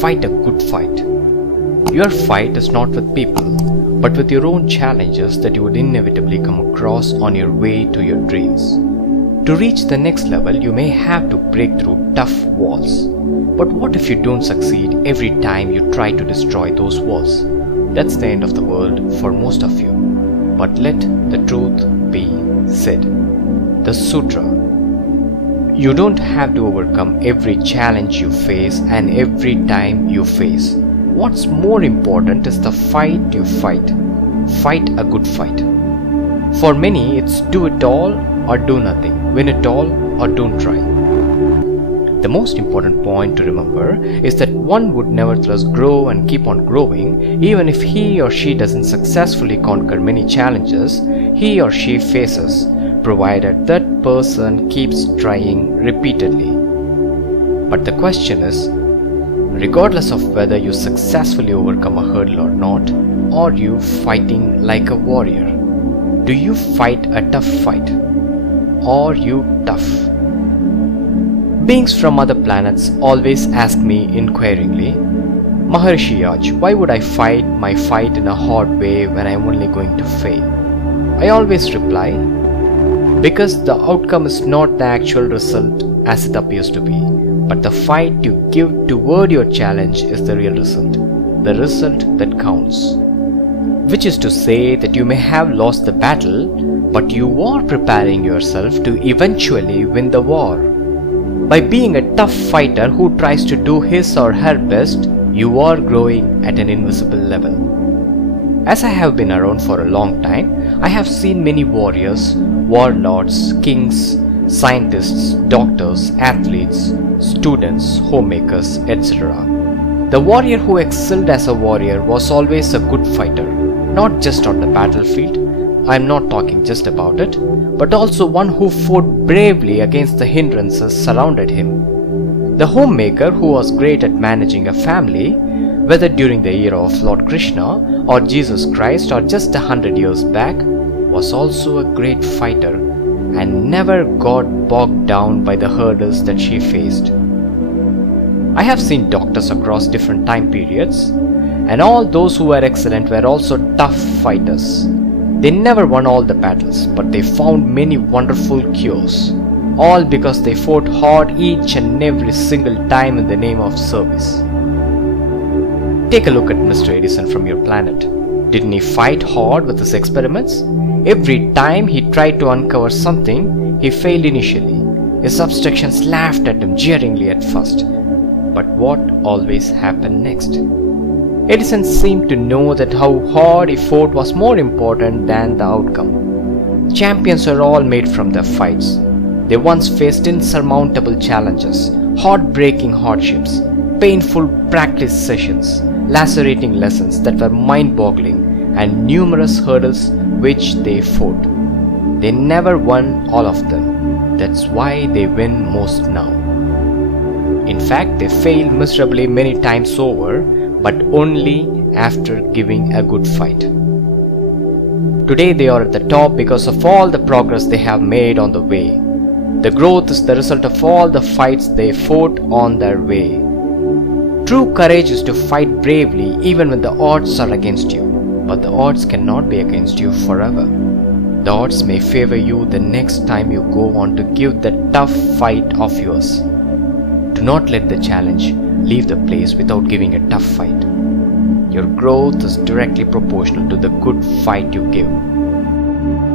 fight a good fight. Your fight is not with people, but with your own challenges that you would inevitably come across on your way to your dreams. To reach the next level, you may have to break through tough walls. But what if you don't succeed every time you try to destroy those walls? That's the end of the world for most of you. But let the truth be said. The Sutra. You don't have to overcome every challenge you face and every time you face. What's more important is the fight you fight. Fight a good fight. For many, it's do it all or do nothing, win it all or don't try. The most important point to remember is that one would nevertheless grow and keep on growing even if he or she doesn't successfully conquer many challenges he or she faces, provided that person keeps trying repeatedly. But the question is, regardless of whether you successfully overcome a hurdle or not, are you fighting like a warrior? Do you fight a tough fight? Are you tough? Beings from other planets always ask me inquiringly, Maharishi, why would I fight my fight in a hard way when I'm only going to fail? I always reply, because the outcome is not the actual result as it appears to be, but the fight you give toward your challenge is the real result, the result that counts. Which is to say that you may have lost the battle, but you are preparing yourself to eventually win the war. By being a tough fighter who tries to do his or her best, you are growing at an invisible level. As I have been around for a long time, I have seen many warriors, warlords, kings, scientists, doctors, athletes, students, homemakers, etc. The warrior who excelled as a warrior was always a good fighter, not just on the battlefield. I am not talking just about it, but also one who fought bravely against the hindrances surrounded him. The homemaker who was great at managing a family, whether during the era of Lord Krishna or Jesus Christ or just 100 years back, was also a great fighter and never got bogged down by the hurdles that she faced. I have seen doctors across different time periods, and all those who were excellent were also tough fighters. They never won all the battles, but they found many wonderful cures, all because they fought hard each and every single time in the name of service. Take a look at Mr. Edison from your planet. Didn't he fight hard with his experiments? Every time he tried to uncover something, he failed initially. His subtractions laughed at him jeeringly at first. But what always happened next? Edison seemed to know that how hard he fought was more important than the outcome. Champions are all made from their fights. They once faced insurmountable challenges, heartbreaking hardships, painful practice sessions, lacerating lessons that were mind-boggling, and numerous hurdles which they fought. They never won all of them. That's why they win most now. In fact, they fail miserably many times over, but only after giving a good fight. Today they are at the top because of all the progress they have made on the way. The growth is the result of all the fights they fought on their way. True courage is to fight bravely even when the odds are against you, but the odds cannot be against you forever. The odds may favor you the next time you go on to give that tough fight of yours. Do not let the challenge leave the place without giving a tough fight. Your growth is directly proportional to the good fight you give.